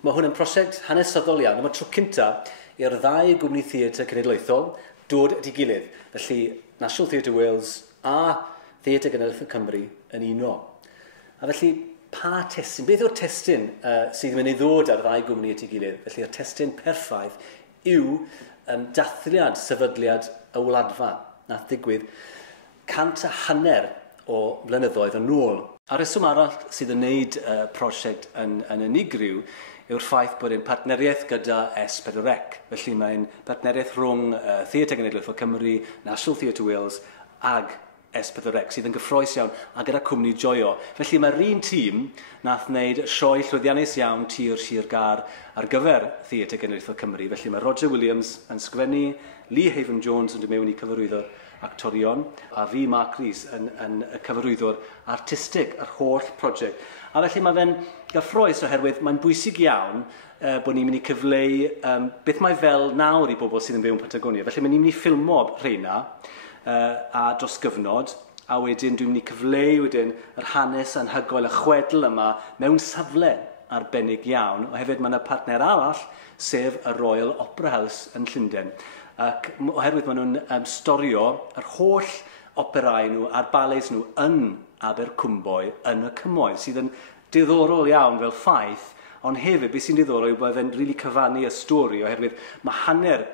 Mae hwn yn prosiect hanesyddol iawn, mae tro cyntaf i'r ddau gwmni theatr cenedlaethol dod at ei gilydd. Felly National Theatre Wales a Theatr Genedlaethol Cymru yn uno. A felly, pa testyn? Beth yw'r testyn sydd yn mynd i ddod ar ddau gwmni at ei gilydd? Felly, y testyn perffaith yw dathliad sefydliad y wladfa nath ddigwydd 150 o flynyddoedd yn ôl. A reswm arall sydd yn gwneud prosiect yn unigryw yw'r ffaith bod e'n partneriaeth gyda S4C. Felly mae'n partneriaeth rhwng Theatr Genedlaethol Cymru, National Theatre Wales ag S4C sydd yn gyffroes iawn a gyda cwmni joio. Felly mae'r un tîm nath wneud sioe llwyddiannus iawn tir Sir Gar ar gyfer Theatr Genedlaethol Cymru. Felly mae Roger Williams yn sgwennu, Lee Haven Jones yn dod mewn i cyfarwyddo'r actorion, a fi, Mark Rees, yn cyfarwyddwr artistig yr holl prosiect. A felly mae fe'n gyffroes oherwydd mae'n bwysig iawn bod ni'n mynd i cyfleu beth mae fel nawr i bobl sydd yn byw yn Patagonia. Felly mae'n mynd i ffilmo rheina a dros gyfnod, a wedyn dwi'n mynd i cyfleu wedyn yr hanes anhygoel y chwedl yma mewn safle arbennig iawn, oherwydd mae yna partner arall, sef y Royal Opera House yn Llundain. Ac oherwydd maen nhw'n storio yr holl operau nhw a'r bales nhw yn Abercwmboi yn y Cymoedd, sydd yn diddorol iawn fel ffaith, ond hefyd beth sy'n diddorol yw bod fe'n rili cyfannu y stori, oherwydd mae hanner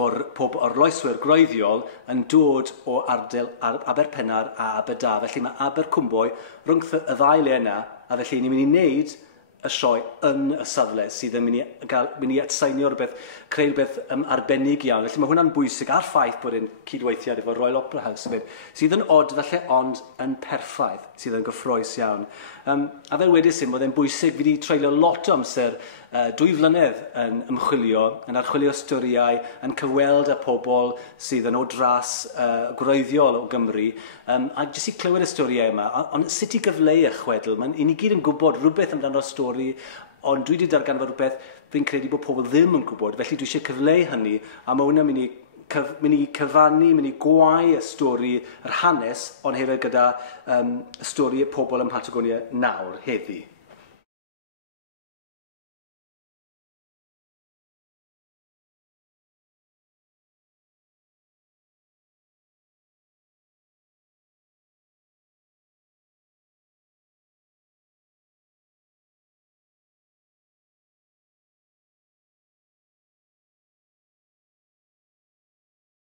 o'r loeswyr groeddiol yn dod o ardal Aberpennar a Aberdâr. Felly mae Abercwmboi rhwng y ddau le yna, a felly ni'n mynd i wneud y sioe yn y safle sydd yn mynd i atsainio rhywbeth, creu rhywbeth arbennig iawn. Felly mae hwnna'n bwysig a'r ffaith bod e'n cydweithiad efo Royal Opera House sydd yn od falle ond yn perffaith, sydd yn gyffroes iawn. A fel wedys bod e'n bwysig, fi wedi treulio lot o amser 2 flynedd yn ymchwilio, yn archwilio storiau, yn cyfweld â pobl sydd yn o dras gwreiddiol o Gymru, a jyst i clywed y storiau yma. Ond sut i gyfleu y chwedl? I ni gyd yn gwybod rhywbeth amdano'r stori, ond dwi wedi darganfod rhywbeth fi'n credu bod pobl ddim yn gwybod, felly dwi eisiau cyfleu hynny, a mae hwnna'n mynd i cyfannu, mynd i gwau y stori, yr hanes, ond hefyd gyda stori y pobl ym Patagonia nawr, heddi.